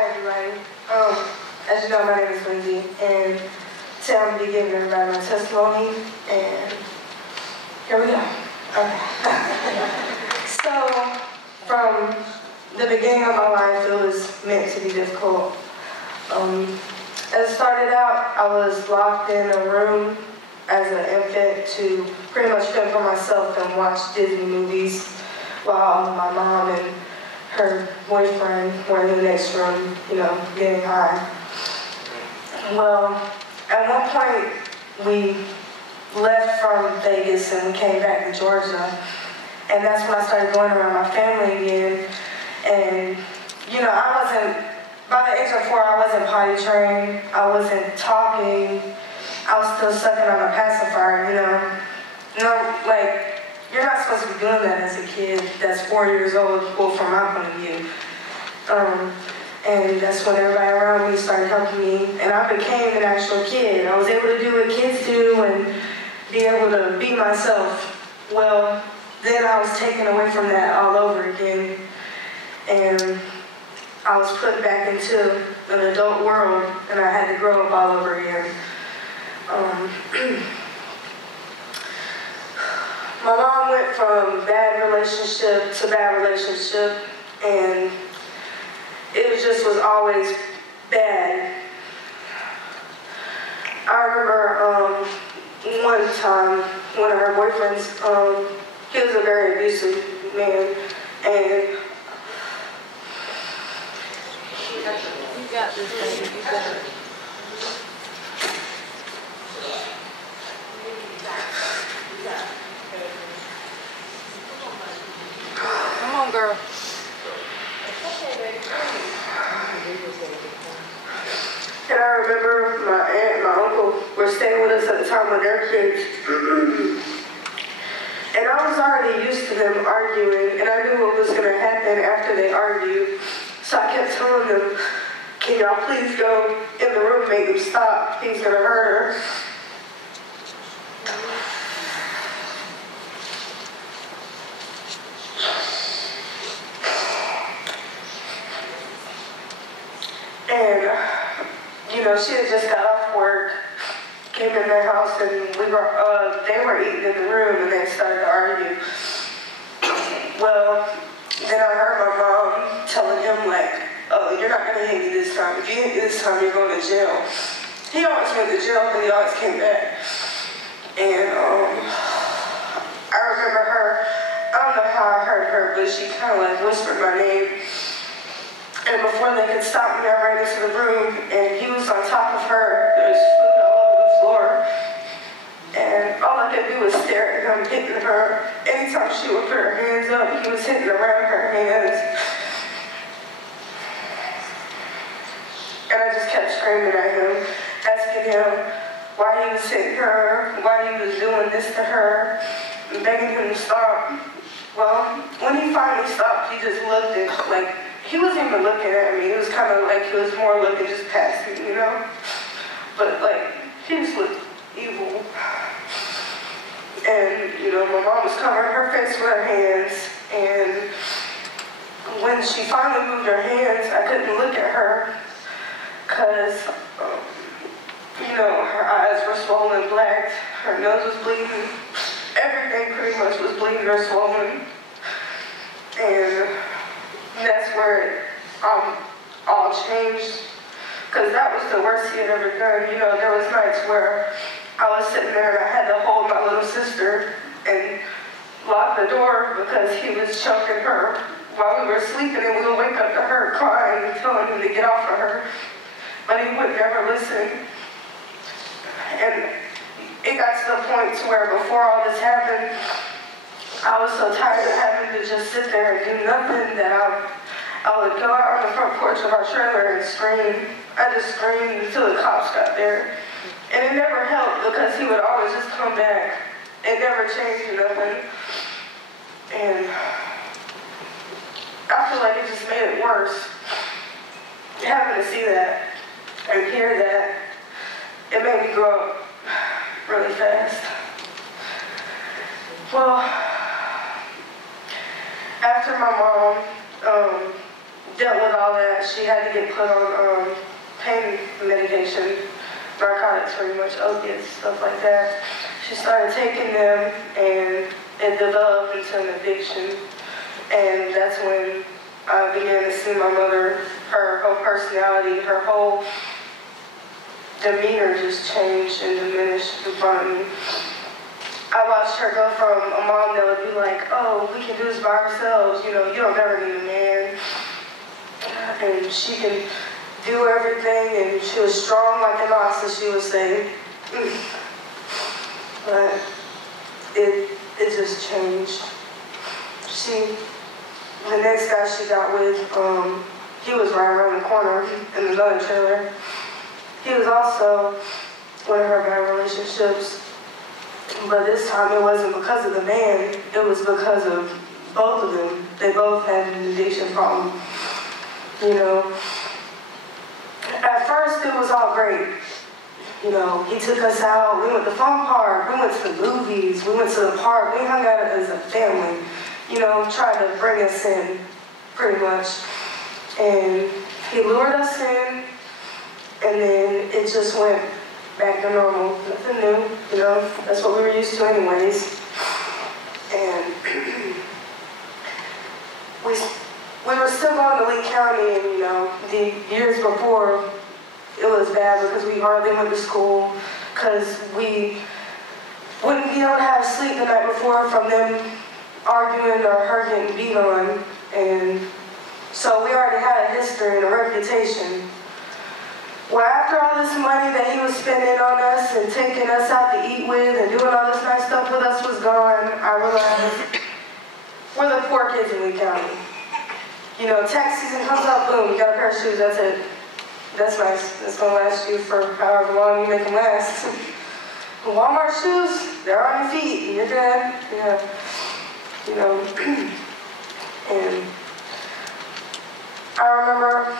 Hi everybody. As you know, my name is Lynsey, and today I'm going to be giving everybody my testimony, and here we go. Okay. So, from the beginning of my life, it was meant to be difficult. As it started out, I was locked in a room as an infant to pretty much fend for myself and watch Disney movies while my mom and her boyfriend were in the next room, getting high. Well, at one point, we left from Vegas and we came back to Georgia. And that's when I started going around my family again. And, by the age of 4, I wasn't potty trained. I wasn't talking. I was still sucking on a pacifier, you're not supposed to be doing that as a kid that's 4 years old, well, from my point of view. And that's when everybody around me started helping me, and I became an actual kid. I was able to do what kids do and be able to be myself. Well, then I was taken away from that all over again, and I was put back into an adult world, and I had to grow up all over again. My mom went from bad relationship to bad relationship, and it just was always bad. I remember one time, one of her boyfriends, he was a very abusive man, and you got this, baby. You got it. Come on, girl. And I remember my aunt and my uncle were staying with us at the time with their kids. And I was already used to them arguing, and I knew what was going to happen after they argued. So I kept telling them, can y'all please go in the room and make him stop? He's going to hurt her. And, she had just got off work, came in their house, and they were eating in the room, and they started to argue. Well, then I heard my mom telling him, oh, you're not going to hit me this time. If you hit me this time, you're going to jail. He always went to jail, but he always came back. And I remember her, I don't know how I heard her, but she kind of whispered my name. And before they could stop me, I ran into the room, and he was on top of her. There was food all over the floor. And all I could do was stare at him, hitting her. Anytime she would put her hands up, he was hitting around her hands. And I just kept screaming at him, asking him why he was hitting her, why he was doing this to her, and begging him to stop. Well, when he finally stopped, he just looked at, he wasn't even looking at me. It was kind of he was more looking just past me, But, he just looked evil. And, my mom was covering her face with her hands. And when she finally moved her hands, I couldn't look at her because, her eyes were swollen black. Her nose was bleeding. Everything pretty much was bleeding or swollen. And that's where it all changed, because that was the worst he had ever done. There was nights where I was sitting there and I had to hold my little sister and lock the door because he was choking her while we were sleeping, and we would wake up to her crying and telling him to get off of her, but he would never listen. And it got to the point to where before all this happened, I was so tired of having to just sit there and do nothing that I would go out on the front porch of our trailer and scream. I just screamed until the cops got there. And it never helped because he would always just come back. It never changed nothing. And I feel like it just made it worse. Having to see that and hear that, it made me grow up really fast. Well, after my mom dealt with all that. She had to get put on pain medication, narcotics pretty much, opiates, stuff like that. She started taking them, and it developed into an addiction. And that's when I began to see my mother, her whole personality, her whole demeanor just changed and diminished in front of me. I watched her go from a mom that would be like, oh, we can do this by ourselves, you know, you don't ever need a man. And she can do everything, and she was strong like an ox, as she would say. But it just changed. The next guy she got with, he was right around the corner in another trailer. He was also one of her bad relationships. But this time it wasn't because of the man, it was because of both of them. They both had an addiction problem. You know, at first it was all great. You know, he took us out, we went to the fun park, we went to the movies, we went to the park, we hung out as a family. You know, tried to bring us in, pretty much. And he lured us in, and then it just went back to normal. Nothing new, you know, that's what we were used to anyways. And we were still going to Lee County, and you know, the years before, it was bad because we hardly went to school, because we wouldn't be able to have sleep the night before from them arguing or her getting beat on. And so we already had a history and a reputation. Well, after all this money that he was spending on us and taking us out to eat with and doing all this nice stuff with us was gone, I realized we're the poor kids in Lee County. You know, tax season comes up, boom, you got a pair of shoes, that's it. That's nice. That's going to last you for however long you make them last. Walmart shoes, they're on your feet, and you're good. Yeah. You know, and I remember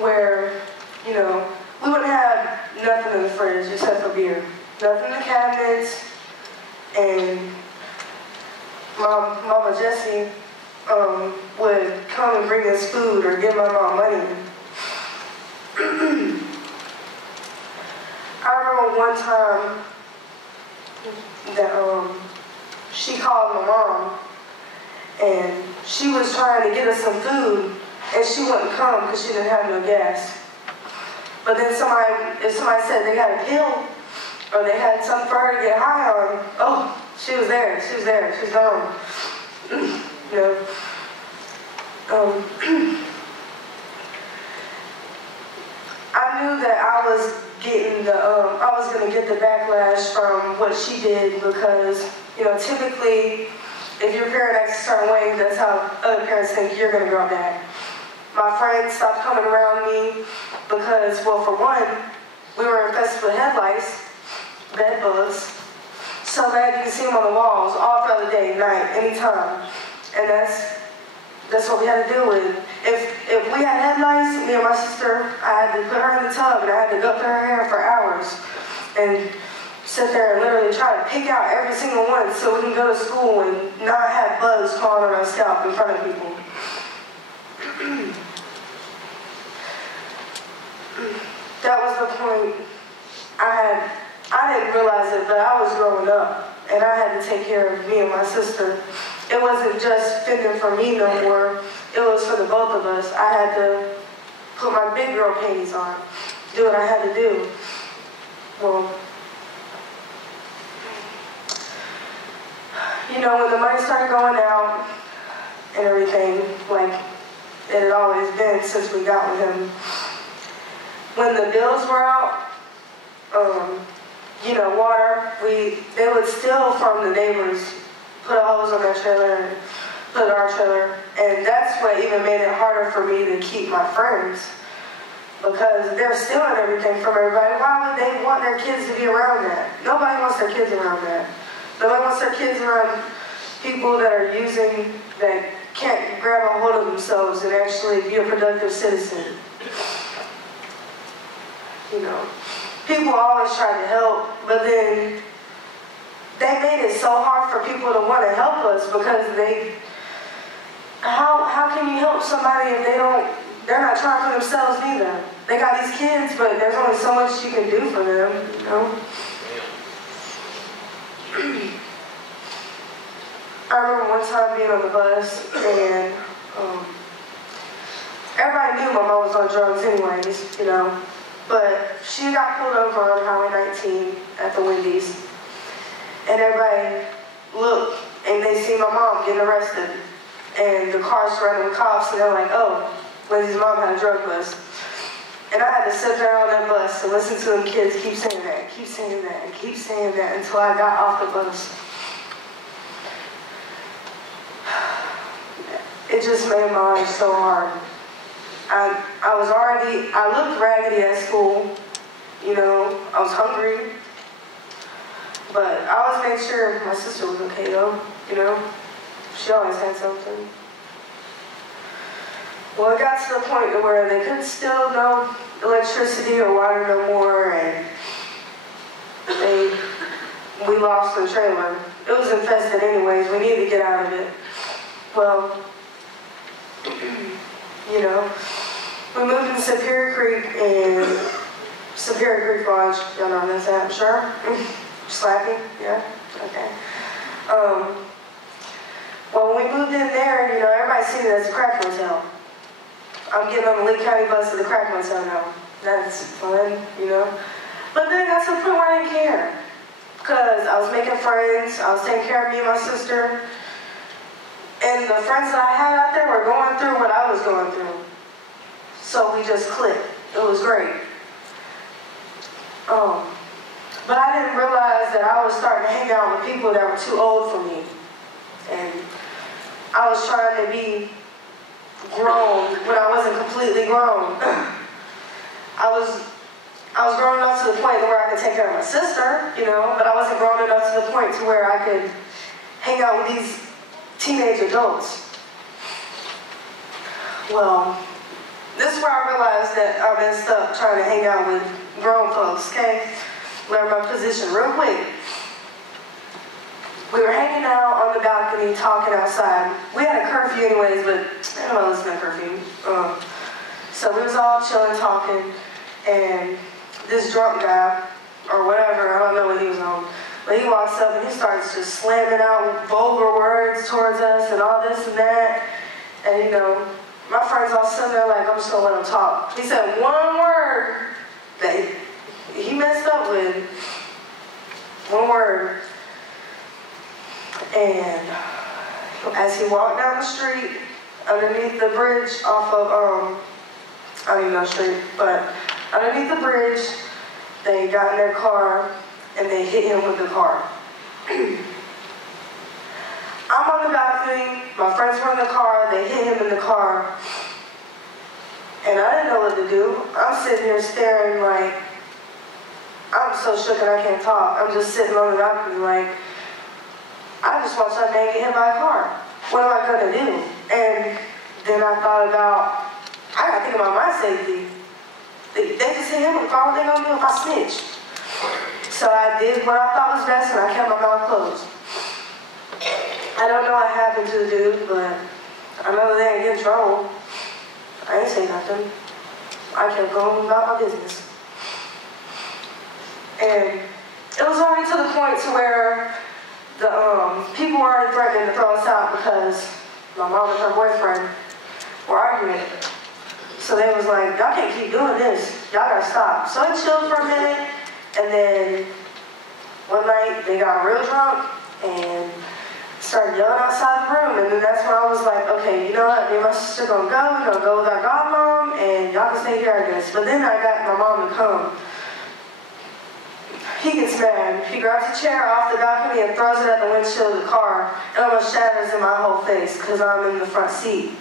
where, you know, we wouldn't have nothing in the fridge except for beer. Nothing in the cabinets, and Mama Jessie would come and bring us food or give my mom money. I remember one time that she called my mom, and she was trying to get us some food, and she wouldn't come because she didn't have no gas. But then if somebody said they had a pill, or they had something for her to get high on, oh, she was there, she's gone. You know. I knew that I was going to get the backlash from what she did, because, you know, typically, if your parent acts a certain way, that's how other parents think you're going to grow back. My friends stopped coming around me because, well, for one, we were infested with head lice, bed bugs, so bad you can see them on the walls all throughout the day, night, anytime. And that's what we had to deal with. If we had head lice, me and my sister, I had to put her in the tub, and I had to go through her hair for hours and sit there and literally try to pick out every single one so we can go to school and not have bugs crawling on our scalp in front of people. That was the point. I didn't realize it, but I was growing up, and I had to take care of me and my sister. It wasn't just fending for me no more. It was for the both of us. I had to put my big girl panties on, do what I had to do. Well, you know, when the money started going out and everything, like it had always been since we got with him, when the bills were out, you know, water, they would steal from the neighbors, put a hose on their trailer and put it on our trailer. And that's what even made it harder for me to keep my friends, because they're stealing everything from everybody. Why would they want their kids to be around that? Nobody wants their kids around that. Nobody wants their kids around people that are using, that can't grab a hold of themselves and actually be a productive citizen. You know, people always try to help, but then they made it so hard for people to want to help us, because how can you help somebody if they don't they're not trying for themselves neither. They got these kids, but there's only so much you can do for them, you know? I remember one time being on the bus, and everybody knew my mom was on drugs anyways, you know? But she got pulled over on Highway 19 at the Wendy's, and everybody looked, and they see my mom getting arrested, and the car surrounded with cops, and they're like, oh, Lynsey's mom had a drug bust. And I had to sit there on that bus and listen to them kids keep saying that, and keep saying that, and keep saying that until I got off the bus. It just made my life so hard. I looked raggedy at school, you know, I was hungry, but I always made sure my sister was okay though, you know, she always had something. Well, it got to the point where they couldn't steal no electricity or water no more, and we lost the trailer. It was infested anyways, we needed to get out of it. Well, you know, we moved to Superior Creek, and Superior Creek Lodge, y'all know this, I'm sure? Slapping, yeah, okay. Well, when we moved in there, you know, everybody's seen it as a crack motel. I'm getting on the Lee County bus to the crack motel now. That's fun, you know. But then it got to the point where I didn't care. Because I was making friends, I was taking care of me and my sister. And the friends that I had out there were going through what I was going through. So we just clicked. It was great. But I didn't realize that I was starting to hang out with people that were too old for me. And I was trying to be grown when I wasn't completely grown. I was grown enough to the point where I could take care of my sister, you know, but I wasn't grown enough to the point to where I could hang out with these teenage adults. Well, this is where I realized that I messed up trying to hang out with grown folks, okay? Learn my position real quick. We were hanging out on the balcony, talking outside. We had a curfew anyways, but I don't know, listen to curfew. So we was all chilling, talking, and this drunk guy, or whatever, I don't know what he was on, but he walks up and he starts just slamming out vulgar words towards us and all this and that. And you know, my friends all sitting there like, I'm just gonna let him talk. He said one word that he messed up with. One word. And as he walked down the street, underneath the bridge off of, I don't even know the street, but underneath the bridge, they got in their car and they hit him with the car. I'm on the balcony, my friends were in the car, they hit him in the car, and I didn't know what to do. I'm sitting here staring like, I'm so shook and I can't talk. I'm just sitting on the balcony like, I just watched that man get hit by a car. What am I going to do? And then I thought about, I got to think about my safety. They just hit him with a car, what they going to do if I snitch? So I did what I thought was best and I kept my mouth closed. I don't know what happened to the dude, but I know they didn't get in trouble. I didn't say nothing. I kept going about my business. And it was already to the point to where the people were already threatening to throw us out because my mom and her boyfriend were arguing. So they was like, y'all can't keep doing this. Y'all gotta stop. So I chilled for a minute, and then one night they got real drunk and started yelling outside the room. And then that's when I was like, okay, you know what? Me and my sister gonna go. We're gonna go with our godmom, and y'all can stay here, I guess. But then I got my mom to come. He gets mad. He grabs a chair off the balcony and throws it at the windshield of the car. It almost shatters in my whole face because I'm in the front seat.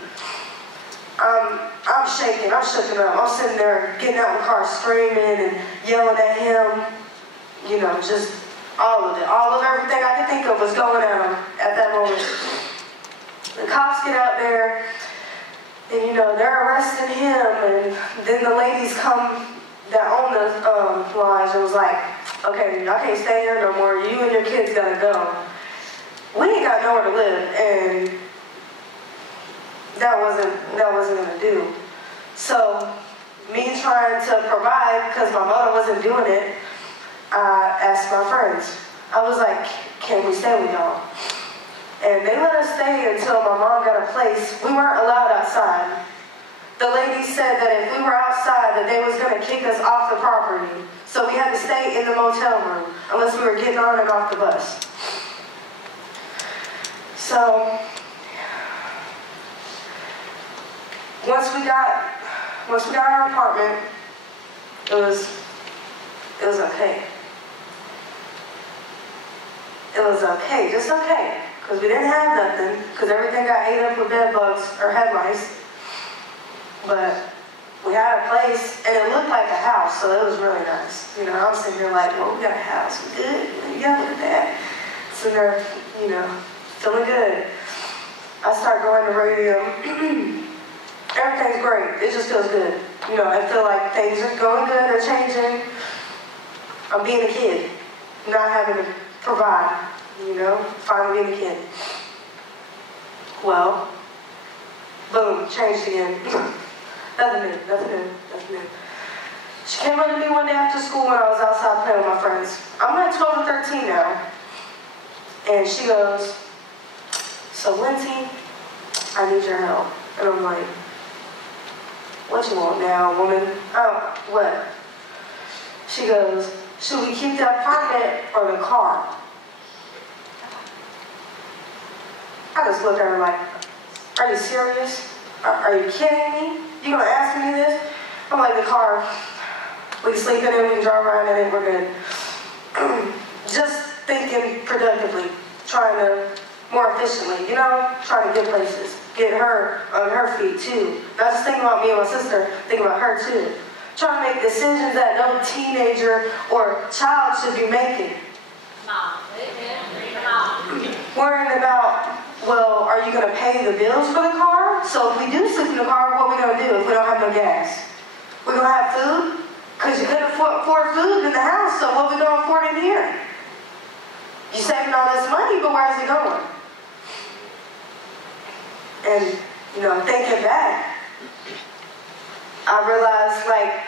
I'm shaking. I'm shooken up. I'm sitting there getting out of the car screaming and yelling at him. You know, just all of it. All of everything I could think of was going at him at that moment. The cops get out there and, you know, they're arresting him. And then the ladies come that own the lodge and was like, okay, y'all can't stay here no more. You and your kids gotta go. We ain't got nowhere to live, and that wasn't gonna do. So, me trying to provide, because my mother wasn't doing it, I asked my friends. I was like, can we stay with y'all? And they let us stay until my mom got a place. We weren't allowed outside. The lady said that if we were outside, that they was going to kick us off the property. So we had to stay in the motel room unless we were getting on and off the bus. So once we got our apartment, it was okay. It was okay, just okay. Because we didn't have nothing, because everything got ate up with bed bugs or head mice. But we had a place, and it looked like a house, so it was really nice. You know, I'm sitting here like, well, we got a house, we good. Yeah, look at that. So they're, you know, feeling good. I start going to radio. Everything's great. It just feels good. You know, I feel like things are going good, they're changing. I'm being a kid, not having to provide, you know, finally being a kid. Well, boom, changed again. Nothing new. She came up to me one day after school when I was outside playing with my friends. I'm like 12 or 13 now. And she goes, so Lynsey, I need your help. And I'm like, what you want now, woman? Oh, what? She goes, should we keep the apartment or the car? I just looked at her like, are you serious? Are you kidding me? You gonna ask me this? I'm like, the car, we can sleep in it, we can drive around in it, we're good. Just thinking productively, trying to, more efficiently, you know, trying to get places. Get her on her feet too. Not just thinking about me and my sister, thinking about her too. Trying to make decisions that no teenager or child should be making. Worrying about, well, are you going to pay the bills for the car? So if we do sleep in the car, what are we going to do if we don't have no gas? We're going to have food? Because you couldn't afford food in the house, so what are we going to afford in here? You're saving all this money, but where's it going? And, you know, thinking back, I realized, like,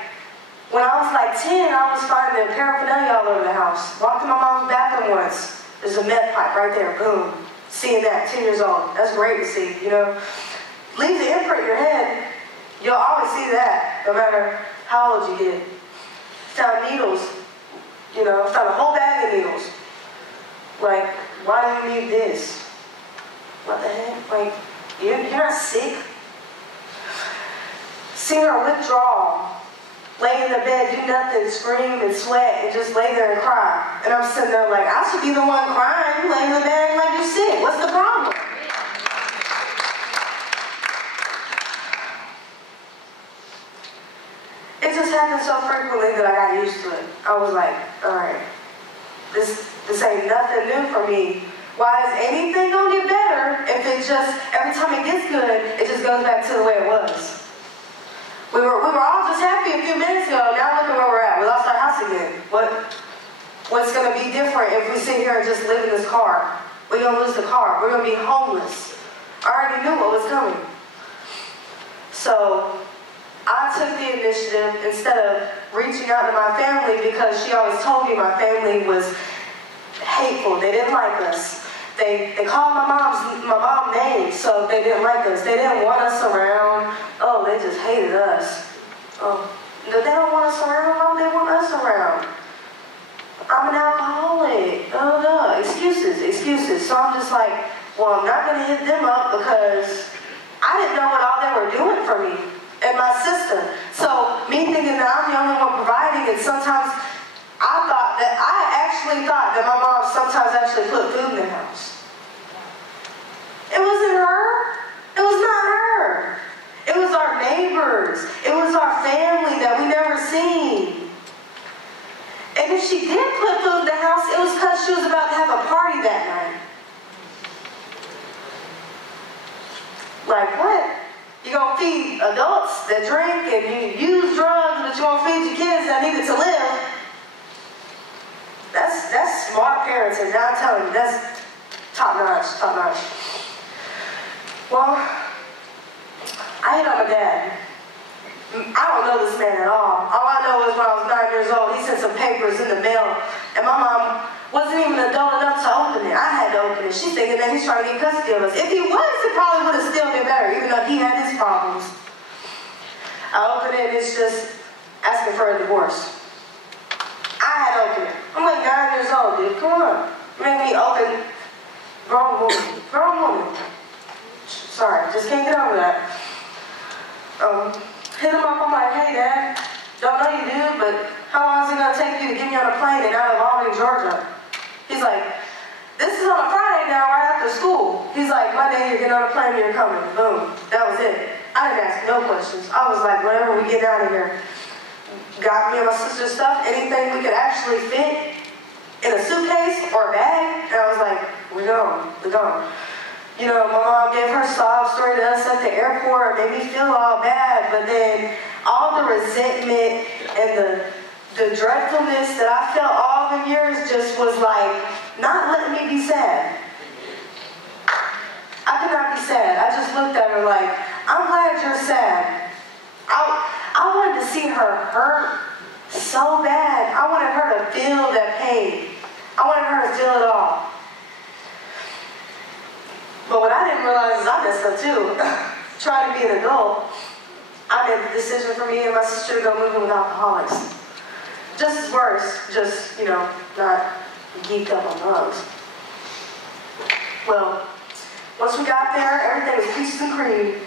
when I was like 10, I was finding paraphernalia all over the house. Walked in my mom's bathroom once. There's a meth pipe right there, boom. Seeing that, 10 years old. That's great to see, you know. Leave the imprint in your head. You'll always see that, no matter how old you get. Found needles, you know, found a whole bag of needles. Like, why do you need this? What the heck? Like, you're not sick. Seeing her withdrawal. Lay in the bed, do nothing, scream and sweat, and just lay there and cry. And I'm sitting there like, I should be the one crying. You lay in the bed like you're sick. What's the problem? It just happened so frequently that I got used to it. I was like, all right, this ain't nothing new for me. Why is anything gonna get better if it just, every time it gets good, it just goes back to the way it was? We were all just happy a few minutes ago. Now look at where we're at. We lost our house again. What's going to be different if we sit here and just live in this car? We're going to lose the car. We're going to be homeless. I already knew what was coming. So I took the initiative instead of reaching out to my family because she always told me my family was hateful. They didn't like us. They called my mom names, so they didn't like us. They didn't want us around. Oh, they just hated us. Oh, they don't want us around. Why would they want us around? I'm an alcoholic. Oh, no. Excuses. So I'm just like, well, I'm not going to hit them up because I didn't know what all they were doing for me and my sister. So me thinking that I'm the only one providing, and sometimes I actually thought that my mom sometimes actually put food in the house. It wasn't her. It was not her. It was our neighbors. It was our family that we never seen. And if she did put food in the house, it was because she was about to have a party that night. Like what? You're going to feed adults that drink and you use drugs, but you won't feed your kids that need it to live. That's smart parenting. Now I'm telling you, that's top notch. Well, I hit on my dad. I don't know this man at all. All I know is when I was 9 years old, he sent some papers in the mail, and my mom wasn't even adult enough to open it. I had to open it. She's thinking that he's trying to get custody of us. If he was, it probably would have still been better, even though he had his problems. I open it, it's just asking for a divorce. I had to open it. I'm like 9 years old, dude. Come on. Make me open. Grown woman. Grown woman. Sorry, just can't get over that. Hit him up, I'm like, hey, Dad, don't know you, dude, but how long is it going to take you to get me on a plane and out of Albany, Georgia? He's like, this is on a Friday now, right after school. He's like, Monday, you're getting on a plane and you're coming. Boom. That was it. I didn't ask no questions. I was like, whenever we get out of here, got me and my sister's stuff, anything we could actually fit in a suitcase or a bag, and I was like, we're gone. We're gone. You know, my mom gave her sob story to us at the airport. It made me feel all bad. But then all the resentment and the dreadfulness that I felt all the years just was like not letting me be sad. I could not be sad. I just looked at her like, I'm glad you're sad. I wanted to see her hurt so bad. I wanted her to feel that pain. I wanted her to feel it all. But what I didn't realize is I messed up too. Trying to be an adult, I made the decision for me and my sister to go moving with alcoholics. Just as worse, just, you know, not geeked up on drugs. Well, once we got there, everything was peaches and cream.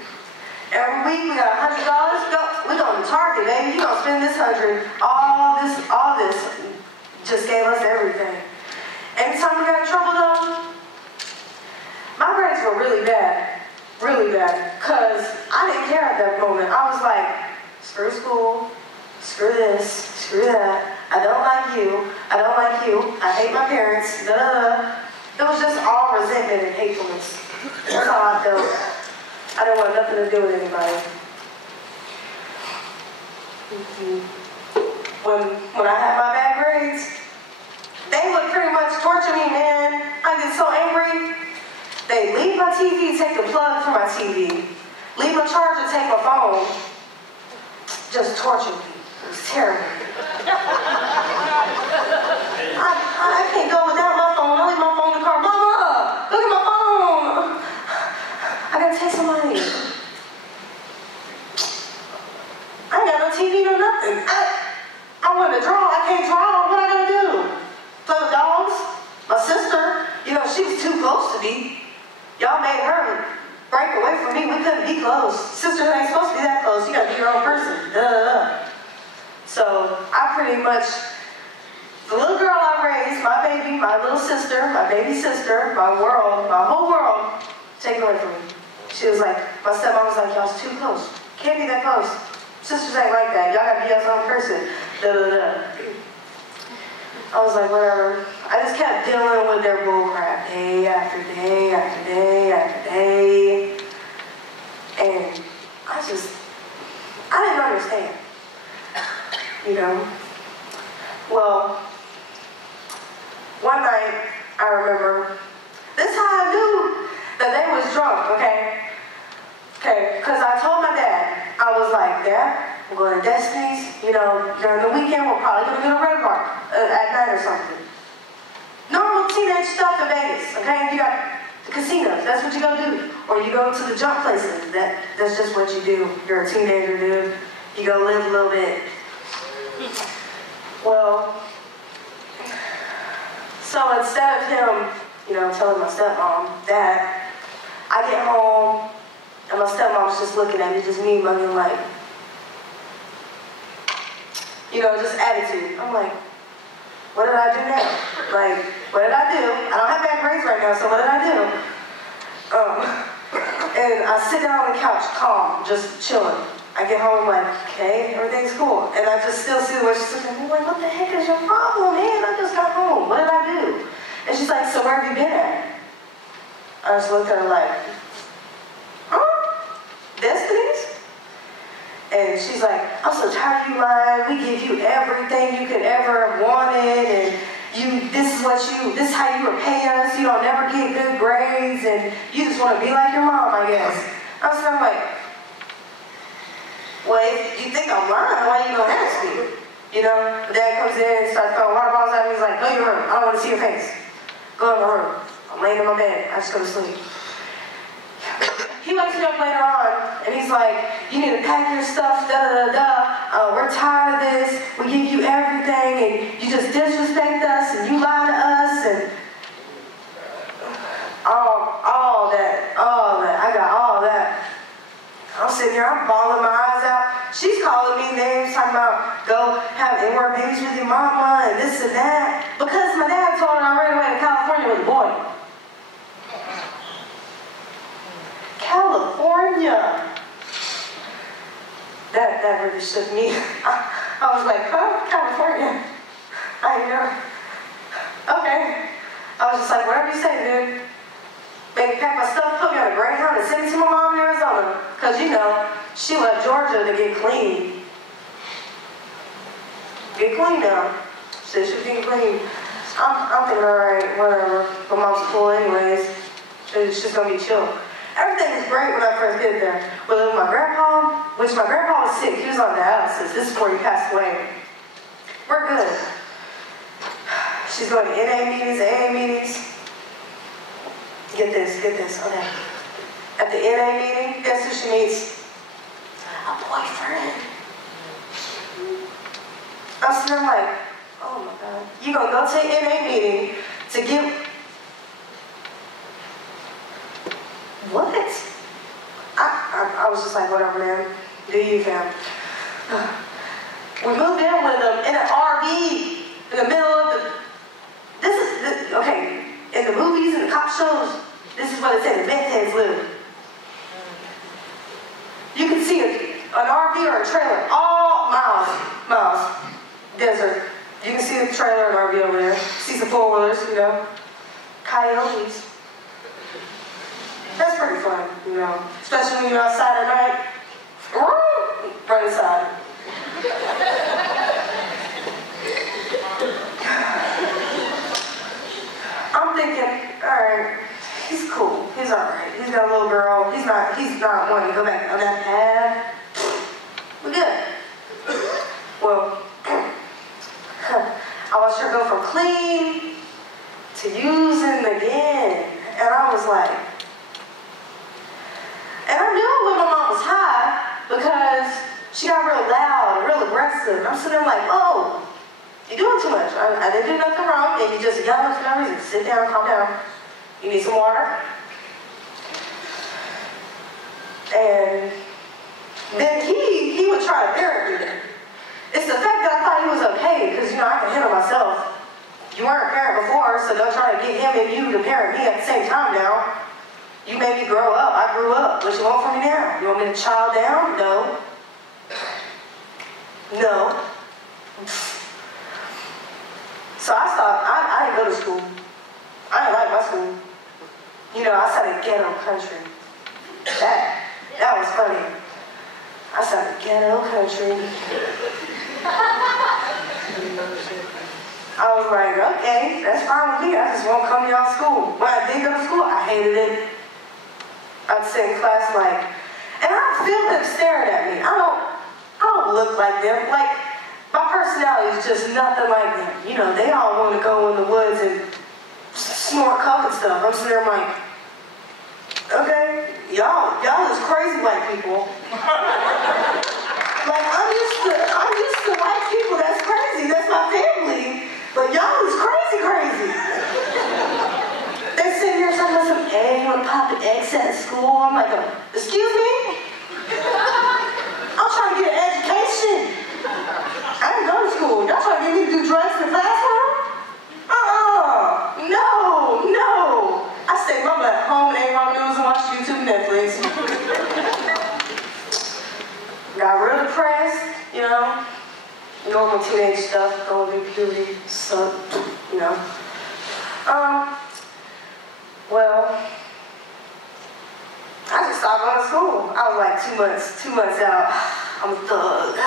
Every week we got $100. We're going to Target, baby. You're going to spend this $100. All this just gave us everything. Anytime we got in trouble though, my grades were really bad, because I didn't care at that moment. I was like, screw school, screw this, screw that, I don't like you, I hate my parents, da da da. It was just all resentment and hatefulness. That's how I felt. I didn't want nothing to do with anybody. When I had my bad grades, they would pretty much torture me, man. I get so angry. They leave my TV, take the plug from my TV. Leave my charger, take my phone. Just torture me. It was terrible. I can't go without my phone. I leave my phone in the car. Mama, look at my phone. I gotta text somebody. I ain't got no TV, no nothing. I want to draw. I can't draw. What I gotta do? Play with dogs? My sister, you know, she was too close to me. Y'all made her break away from me. We couldn't be close. Sisters ain't supposed to be that close. You gotta be your own person. Duh. So I pretty much, the little girl I raised, my baby, my little sister, my baby sister, my world, my whole world, taken away from me. She was like, my stepmom was like, y'all's too close. Can't be that close. Sisters ain't like that. Y'all gotta be your own person. I was like, whatever. I just kept dealing with their bullcrap day after day after day after day. And I didn't understand. You know? Well, one night, I remember, this is how I knew that they was drunk, okay? Okay, because I told my dad, I was like, Dad, we're going to Destiny's, you know, during the weekend, we're probably going to go to Red Bar at night or something. Normal teenage stuff in Vegas, okay? You got the casinos, that's what you go do. Or you go to the junk places, that's just what you do. You're a teenager, dude. You go live a little bit. Well, so instead of him, you know, telling my stepmom that, I get home, and my stepmom's just looking at me, just me mugging like, you know, just attitude. I'm like, what did I do now? Like, what did I do? I don't have bad grades right now, so what did I do? And I sit down on the couch, calm, just chilling. I get home like, okay, everything's cool. And I just still see the way she's looking at me like, what the heck is your problem, man? I just got home. What did I do? And she's like, so where have you been at? I just looked at her like, Destiny's? And she's like, I'm so tired of you lying. We give you everything you could ever have wanted, and this is how you repay us. You don't never get good grades, and you just want to be like your mom, I guess. I was like, Well, if you think I'm lying, why you gonna ask me? You know, Dad comes in and starts throwing water bottles at me. He's like, go to your room. I don't want to see your face. Go to my room. I'm laying in my bed. I just go to sleep. He wakes me up later on, and he's like, you need to pack your stuff, we're tired of this. We give you everything, and you just disrespect us, and you lie to us, and all that. I got all that. I'm sitting here, I'm bawling my eyes out. She's calling me names, talking about go have N-word babies with your mama and this and that. Because my dad told her I ran away to California with a boy. California. That really shook me. I was like, huh? California? I know. Okay. I was just like, whatever you say, dude. Maybe pack my stuff, put me on a Greyhound, and send it to my mom in Arizona. Because, you know, she left Georgia to get clean. Get clean now. She said she's getting clean. I'm thinking, all right, whatever. My mom's cool anyways. She's going to be chill. Everything was great when I first get there. But with my grandpa, which my grandpa was sick. He was on dialysis. This is before he passed away. We're good. She's going to NA meetings, AA meetings. Get this, okay. At the NA meeting, guess who she meets? A boyfriend. I'm sitting there like, oh my God. You gonna go to an NA meeting to get... What? I was just like, whatever, man. Do you, fam? We moved in with them in an RV in the middle of the... okay. In the movies and the cop shows, this is what it said, the meth heads live. You can see an RV or a trailer all miles, desert. You can see the trailer and RV over there. See some four-wheelers, you know. Coyotes. That's pretty fun, you know. Especially when you're outside at night. Run inside. I'm thinking, all right, he's cool. He's all right. He's got a little girl. He's not wanting to go back on that path. We're good. Well, I watched her go from clean to using again. And I was like, and I knew when my mom was high because she got real loud, real aggressive. I'm sitting there like, oh, you're doing too much. I didn't do nothing wrong, and you just yell for no reason. Sit down, calm down. You need some water? And then he would try to parent me. It's the fact that I thought he was okay, because, you know, I can handle myself. You weren't a parent before, so don't try to get him and you to parent me at the same time now. You made me grow up. I grew up. What you want from me now? You want me to child down? No. No. So I stopped. I didn't go to school. I didn't like my school. You know, I started ghetto country. That was funny. I started ghetto country. I was like, okay, that's fine with me. I just won't come to y'all school. When I did go to school, I hated it. I'd sit in class like, and I feel them staring at me. I don't look like them. Like, my personality is just nothing like them. You know, they all want to go in the woods and snort coke and stuff. I'm sitting there like, okay, y'all is crazy white people. Like, I'm used to white people that's crazy. That's my family. But y'all is crazy. They're sitting here talking about some egg, you want to pop an egg set at school. I'm like, excuse me? I'm trying to get an education. I didn't go to school. Y'all trying to get me to do drugs in the classroom? No. I stayed my butt at home and ate ramen noodles and watched YouTube and Netflix. Got real depressed, you know. Normal teenage stuff, going through puberty, so, you know. Well, I just stopped going to school. I was like 2 months out. I'm a thug.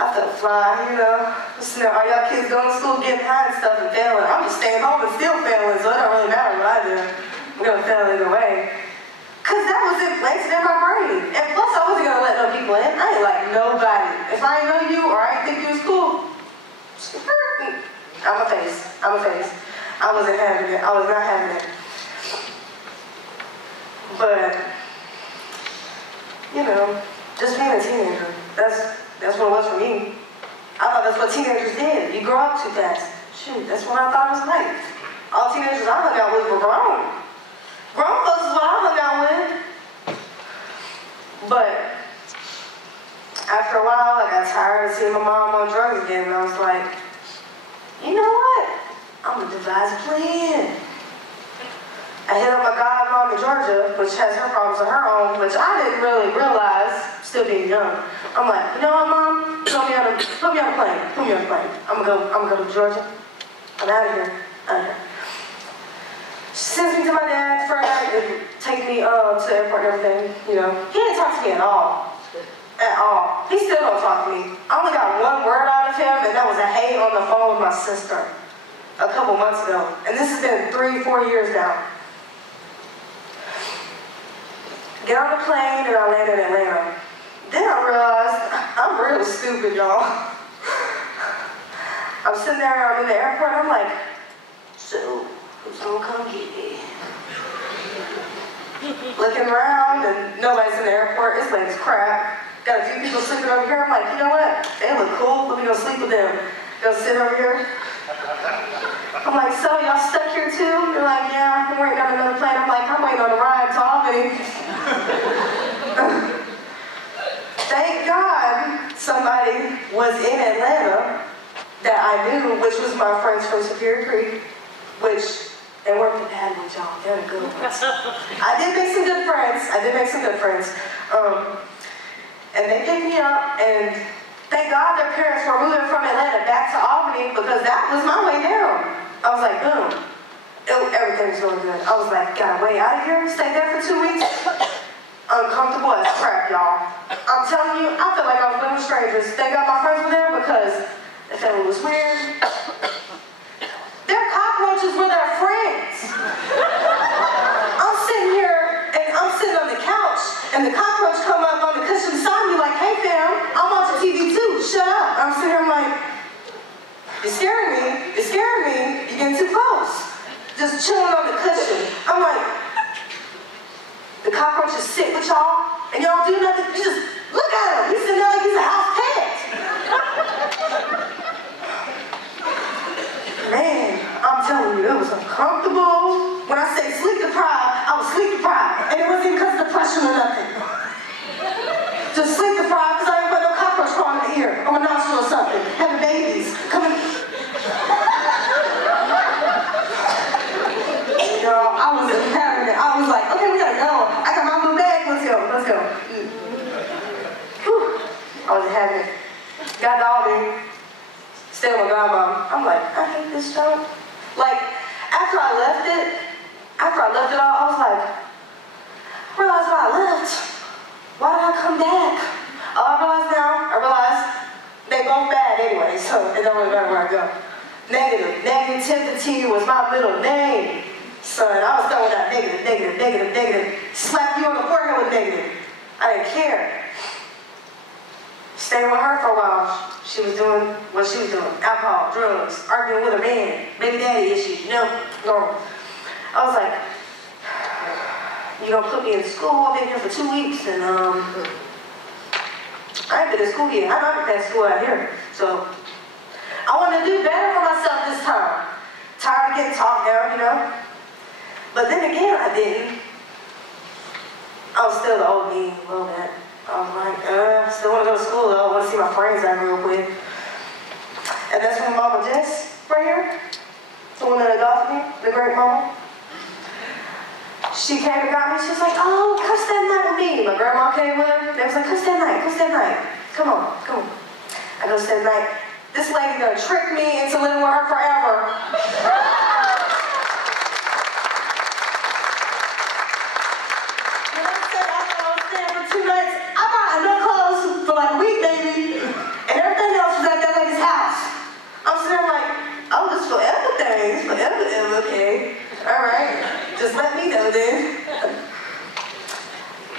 I felt fly, you know. Listen, are y'all kids going to school getting high and stuff and failing? I'm just staying home and still failing, so it don't really matter what I do. I'm going to fail either way. Because that was implanted in my brain. And plus, nobody. If I ain't know you or I ain't think you was cool, I'm a face. I wasn't having it. I was not having it. But, you know, just being a teenager, that's what it was for me. I thought that's what teenagers did. You grow up too fast. Shoot, that's what I thought it was like. All teenagers I hung out with were grown. Grown folks is what I hung out with. But after a while, I got tired of seeing my mom on drugs again, and I was like, you know what? I'm gonna devise a plan. I hit up my godmom in Georgia, which has her problems of her own, which I didn't really realize, still being young. I'm like, you know what, Mom? Put me on a plane. I'm gonna go to Georgia. I'm out of here. She sends me to my dad's for a night and take me to the airport and everything. You know, he didn't talk to me at all. At all. He still don't talk to me. I only got one word out of him, and that was a hey on the phone with my sister a couple months ago. And this has been 3-4 years now. Get on the plane and I land in Atlanta. Then I realized I'm real stupid, y'all. I'm sitting there, I'm in the airport, I'm like, so who's gonna come get me? Looking around and nobody's in the airport, this lady's crap. Got a few people sleeping over here, I'm like, you know what? They look cool, let me go sleep with them. Go sit over here. I'm like, so y'all stuck here too? They're like, yeah, I'm waiting on another plane. I'm like, I'm waiting on a ride to Albany. Thank God somebody was in Atlanta that I knew, which was my friends from Superior Creek, and we're bad with y'all, they're good ones. I did make some good friends. And they picked me up, and thank God their parents were moving from Atlanta back to Albany because that was my way down. I was like, boom. Everything's going good. I was like, got way out of here, stayed there for 2 weeks. Uncomfortable as crap, y'all. I'm telling you, I felt like I was living with strangers. Thank God my friends were there because the family was weird. Their cockroaches were their friends. I'm sitting here, and I'm sitting on the couch, and the cockroach come up on the cushion beside me like, hey fam, I'm watching TV too, shut up. I'm sitting here, I'm like, you're scaring me, you're getting too close. Just chilling on the cushion. I'm like, the cockroaches sit with y'all, and y'all do nothing, you just look at him. He's sitting there like he's a house pet. Man, I'm telling you, it was uncomfortable. When I say sleep deprived, I was sleep deprived. And it wasn't because of depression or nothing. Just sleep deprived because I didn't want no cockroach crawling in the ear or my nostril or something. Having babies. Coming. Y'all, I wasn't having it. I was like, okay, we gotta go. I got my little bag. Let's go. Whew. I wasn't having it. Got the Albany. Stayed with my godmom. I'm like, I hate this job. Like, after I left it all, I was like, I realized when I left, why did I come back? Oh, I realized they both bad anyway, so it don't really matter where I go. Negativity was my middle name. Son, I was done with that negative. Slap you on the forehead with negative. I didn't care. Stayed with her for a while. She was doing what she was doing. Alcohol, drugs, arguing with a man, baby daddy issues, normal. I was like, you gonna put me in school? I've been here for 2 weeks, and I ain't been in school yet. I know I've been in school out here. So, I want to do better for myself this time. Tired of getting talked down, But then again, I didn't. I was still the old me a little bit. I was like, still want to go to school though. I want to see my friends I grew up with. And that's when Mama Jess, right here, the one that adopted me, the great mama, she came and got me. She was like, oh, come spend the night with me. My grandma came with her. They was like, come spend the night. Come on. I go spend the night. This lady gonna trick me into living with her forever. For like a week, baby, and everything else was at that lady's house. I'm sitting there like, oh, this forever thing, it's forever, okay, all right, just let me know then.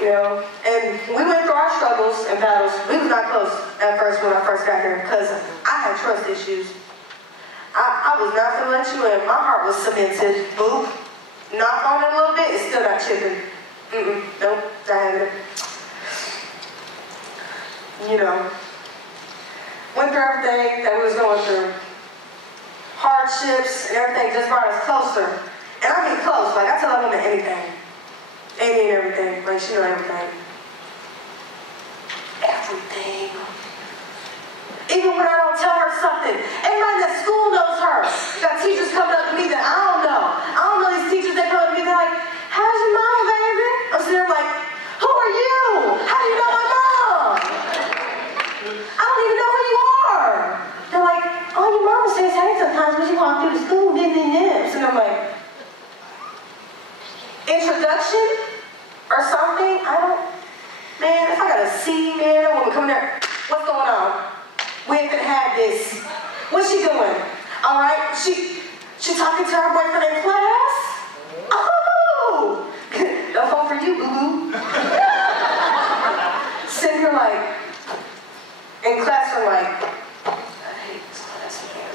And we went through our struggles and battles. We was not close at first when I first got here because I had trust issues. I was not going to let you in. My heart was cemented. Boop. Knock on it a little bit, it's still not chipping. Nope, not having it. You know, went through everything that we was going through. Hardships and everything just brought us closer. And I mean close, like I tell that woman anything. Amy and everything, like she know everything. Everything. Even when I don't tell her something. Everybody at school knows her. Got teachers coming up to me that I don't know. I don't know these teachers that come up to me, they're like, how's your mom, baby? I'm sitting there like, who are you? How do you know my mom? I don't even know who you are. They're like, oh, your mama says hey sometimes when you walk through the school, then. And I'm like, introduction or something? Man, if I got a C, man, a woman coming there, what's going on? We ain't gonna have this. What's she doing? All right, she talking to her boyfriend in class? Oh, no phone for you, boo-boo. Sitting here like, in class we're like, I hate this class, man.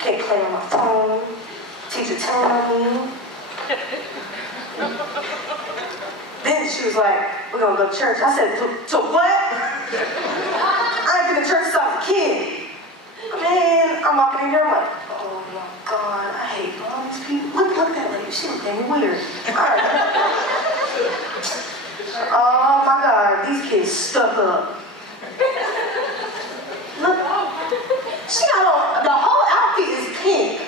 Can't play on my phone. Teacher telling on me. Then she was like, we're gonna go to church. I said, to what? I ain't been to church since I was a kid. Man, I'm walking in here, I'm like, oh my God, I hate all these people. Look at that lady, she looks damn weird. Oh my God, these kids stuck up. Look, she got on, the whole outfit is pink.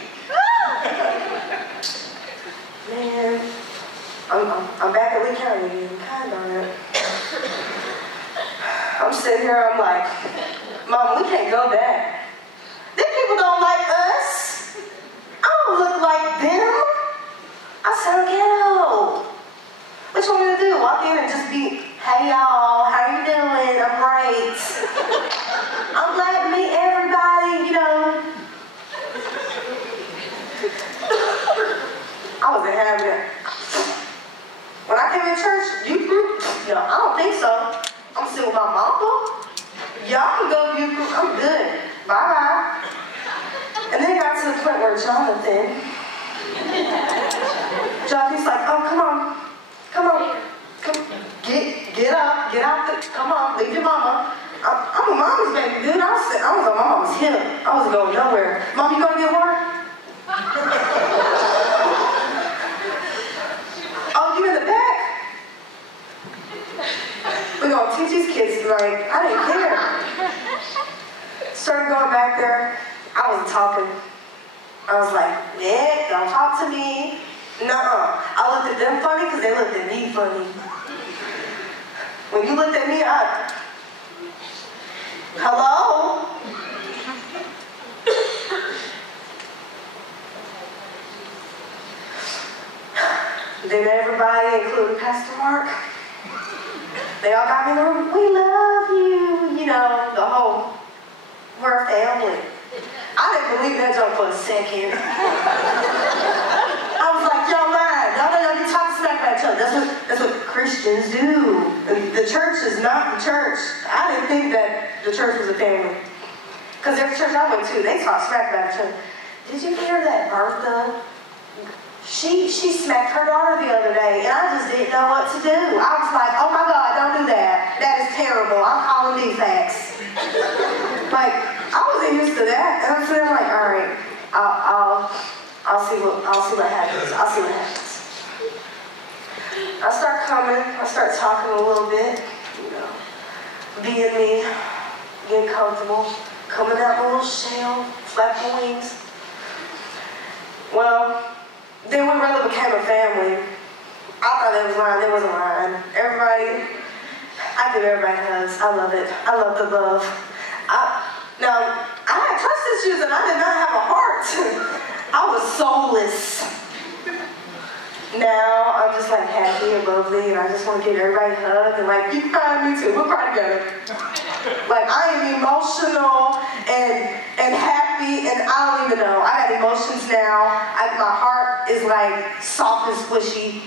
Man, I'm back at Lee County again, kind of. I'm sitting here, I'm like, Mom, we can't go back. Them people don't like us. I don't look like them. I sound ghetto. What you want me to do? Walk in and just be, hey y'all, how you doing? I'm great. I'm glad to meet everybody, you know. I wasn't having it. When I came to church, youth group, no, I don't think so. I'm still with my mama. Y'all can go to youth group. I'm good. Bye-bye. And then it got to the point where Jonathan's like, oh, come on. Get up, come on, leave your mama. I'm a mama's baby, dude. I was on my mama's hip. I wasn't going nowhere. Mom, you gonna get water? Oh, you in the back? We're gonna teach these kids, like, I didn't care. Started going back there. I wasn't talking. I was like, yeah, don't talk to me. Nuh-uh. I looked at them funny because they looked at me funny. When you looked at me, hello? Then everybody, including Pastor Mark, they all got me in the room. We love you. You know, the whole, we're a family. I didn't believe that joke for a second. I was like, y'all lying. Y'all be talking smack about each other. That's what Christians do. The church is not the church. I didn't think that the church was a family. Because every church I went to, they talk smack about each other. Did you hear that Bertha? She smacked her daughter the other day, and I just didn't know what to do. I was like, oh my God, don't do that. That is terrible. I'm calling these facts. Like, I wasn't used to that. And I'm sitting there like, all right, I'll see what happens. I'll see what happens. I start coming. I start talking a little bit. You know, being me, getting comfortable, coming out my little shell, flapping wings. Well, then we really became a family. I thought it was lying. It wasn't lying. Everybody, I give everybody hugs. I love it. I love the love. Now, I had trust issues and I did not have a heart. I was soulless. Now, I'm just like happy and lovely and I just want to give everybody a hug and like, you cry, me too. We'll cry together. Like, I am emotional and happy and I don't even know. I got emotions now. My heart is like soft and squishy.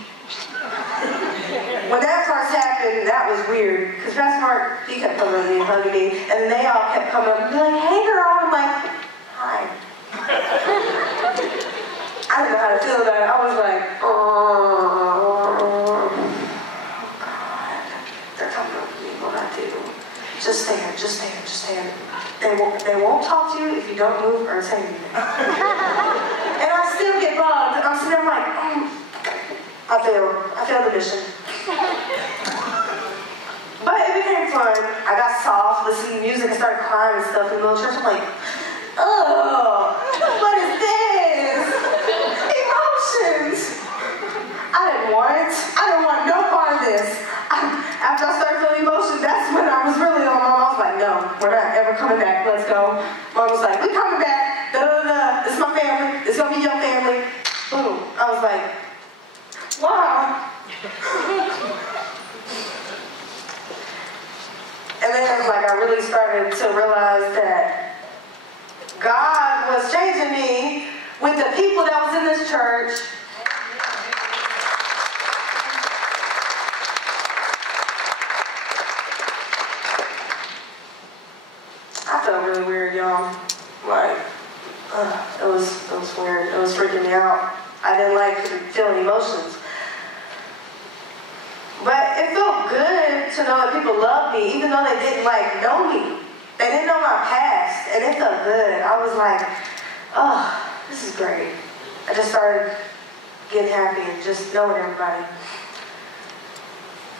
When that first happened, that was weird. Because Pastor Mark, he kept coming up to me and hugging me. And they all kept coming up and be like, hey girl. I'm like, hi. I didn't know how to feel that. I was like, oh God. They're coming up to me. What I do? Just stand, just stand, just stand. They won't talk to you if you don't move or say anything. And I still get bugged. I'm sitting there like, I failed the mission. But it became fun. I got soft, listening to music, and started crying and stuff in the middle of church. I'm like, oh, what is this? Emotions. I didn't want no part of this. After I started feeling emotions, that's when I was really on my mom. I was like, no, we're not ever coming back. Let's go. Mom was like, we're coming back. Da-da-da-da. This is my family. It's going to be your family. Boom. I was like, wow. And then like I really started to realize that God was changing me with the people that was in this church. I felt really weird, y'all. Like, it was weird. It was freaking me out. I didn't like feeling emotions. But it felt good to know that people loved me, even though they didn't like know me. They didn't know my past, and it felt good. I was like, oh, this is great. I just started getting happy and just knowing everybody.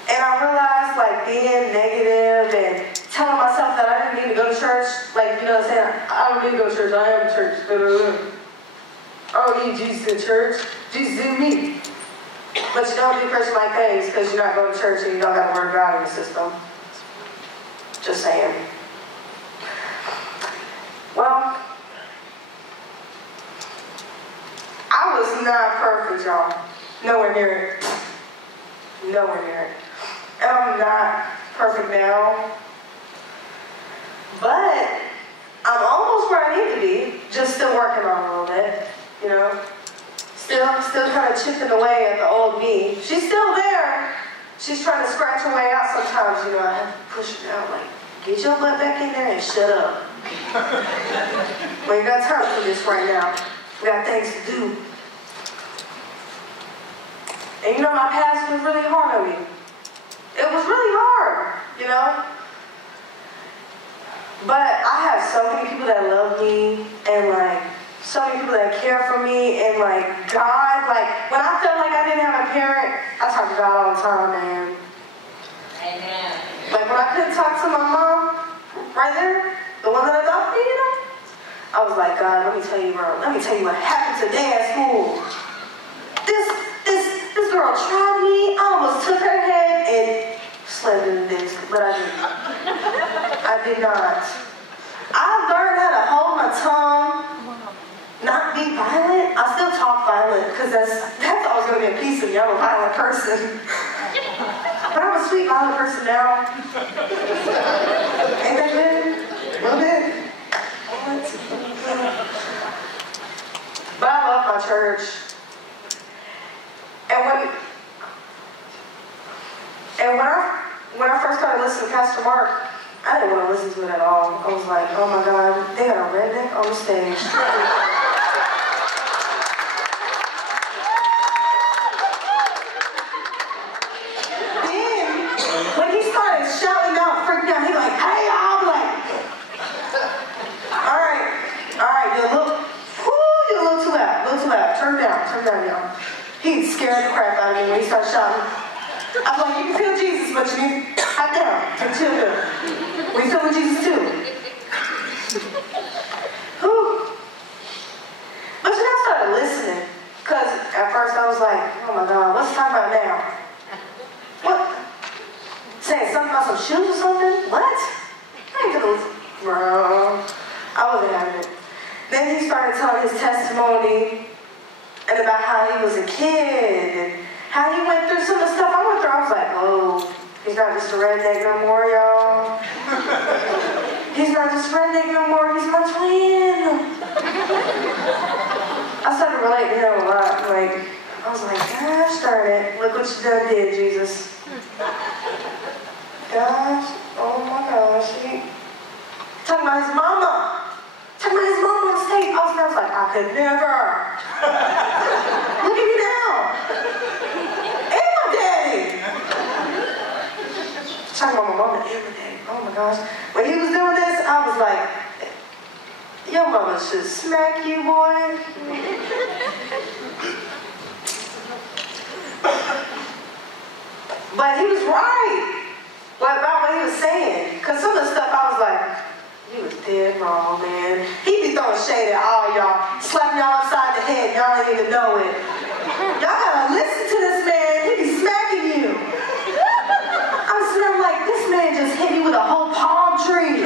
And I realized like being negative and telling myself that I didn't need to go to church, like, you know, saying, I don't need to go to church, I am church. I don't need Jesus in church. Jesus in me. But you don't do Christian like things because you're not going to church and you don't have the Word of God in the system. Just saying. Well, I was not perfect, y'all. Nowhere near it. Nowhere near it. And I'm not perfect now. But I'm almost where I need to be. Just still working on it a little bit, you know. Still kind of chipping away at the old me. She's still there. She's trying to scratch her way out sometimes, you know. I have to push her out, like, get your butt back in there and shut up. We ain't got time for this right now. We got things to do. And you know, my past was really hard on me. It was really hard, you know. But I have so many people that love me and, like, so many people that care for me, and like God, like when I felt like I didn't have a parent, I talk to God all the time, man. Amen. Like when I couldn't talk to my mom, right there, the one that adopted me, you know, I was like, God, let me tell you what happened today at school. This girl tried me. I almost took her head and slammed in the disc, but I didn't. I did not. I learned how to hold my tongue. Not be violent. I still talk violent because that's always going to be a piece of me. I'm a violent person. But I'm a sweet, violent person now. Ain't that good? A little bit. But I love my church. And when I first started listening to Pastor Mark, I didn't want to listen to it at all. I was like, oh my God, they got a redneck on the stage. Shouting out, freaking out. He's like, hey, y'all. I'm like, all right, you're a little too loud. Turn down, y'all. He scared the crap out of me when he started shouting. I'm like, you can feel Jesus, but you need to hop down and chill there. We feeling Jesus too. Whew. But then I started listening, because at first I was like, oh my God, what's he talking about now? What? Saying something about some shoes or something? What? I ain't gonna listen. Bro, I wasn't having it. Then he started telling his testimony and about how he was a kid and how he went through some of the stuff I went through. I was like, oh, he's not just a redneck no more, y'all. He's not just a redneck no more, he's my twin. I started relating to him a lot. Like, I was like, gosh darn it, look what you done did, Jesus. Gosh, oh my gosh. Talking about his mama. Talking about his mama on stage. I was like, I could never. Look at me now. And my daddy. Talking about my mama and my daddy. Oh my gosh. When he was doing this, I was like, your mama should smack you, boy. But he was right. About what he was saying. Because some of the stuff I was like, you was dead wrong, man. He be throwing shade at all y'all. Slapping y'all upside the head. Y'all ain't even know it. Y'all gotta listen to this man. He be smacking you. I was sitting like, this man just hit me with a whole palm tree.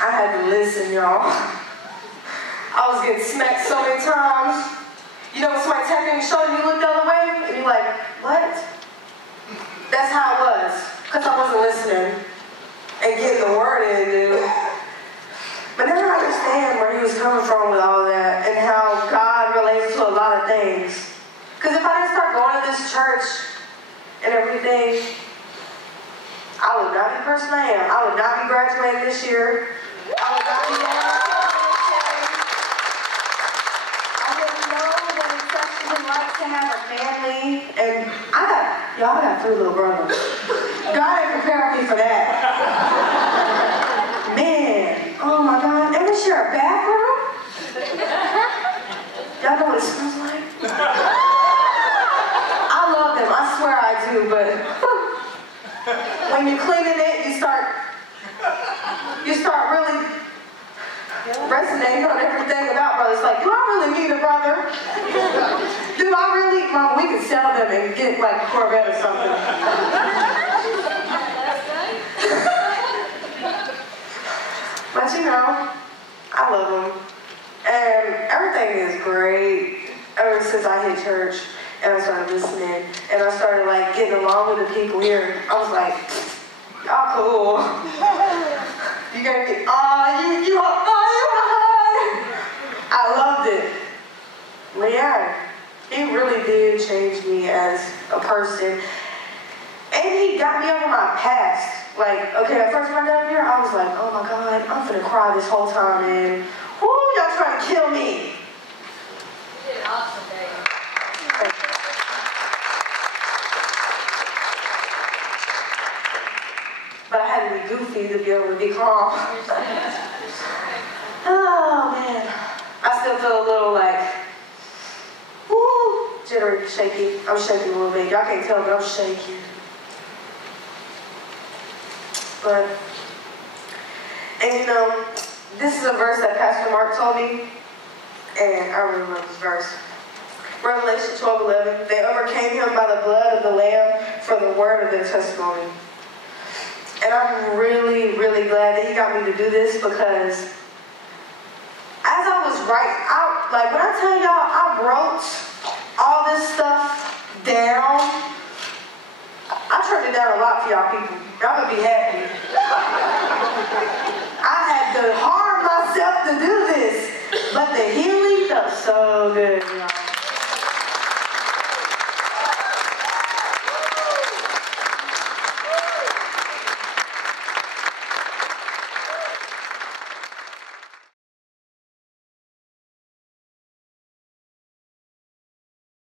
I had to listen, y'all. I was getting smacked so many times. You know when somebody tapped you on your shoulder and you look the other way? And you're like, what? That's how it was. Because I wasn't listening and getting the word in, dude. But now I understand where he was coming from with all that and how God relates to a lot of things. Because if I didn't start going to this church and everything, I would not be the person I am. I would not be graduating this year. I would not be going to to have a family, and I got 3 little brothers. God ain't prepared me for that. Man, oh my God, and we share a bathroom? Y'all know what it smells like? I love them, I swear I do, but when you're cleaning it, you start really resonating on everything about brothers. Like, do I really need a brother? Do I really? Mom, we could sell them and get like a Corvette or something. But you know, I love them. And everything is great ever since I hit church and I started listening and I started like getting along with the people here. I was like, y'all cool. You gonna get, you I loved it. But yeah, he really did change me as a person. And he got me over my past. Like, okay, at first when I got up here, I was like, oh my God, I'm finna cry this whole time, and whoo, y'all trying to kill me. You did an awesome day. But I had to be goofy to be able to be calm. Oh man. I still feel a little like, woo, jittery, shaky. I'm shaking a little bit. Y'all can't tell, but I'm shaking. But, and you know, this is a verse that Pastor Mark told me, and I really love this verse. Revelation 12:11. They overcame him by the blood of the Lamb for the word of their testimony. And I'm really, really glad that he got me to do this because as I was writing out, like when I tell y'all I wrote all this stuff down, I turned it down a lot for y'all people. Y'all gonna be happy. I had to harm myself to do this, but the healing felt so good, y'all.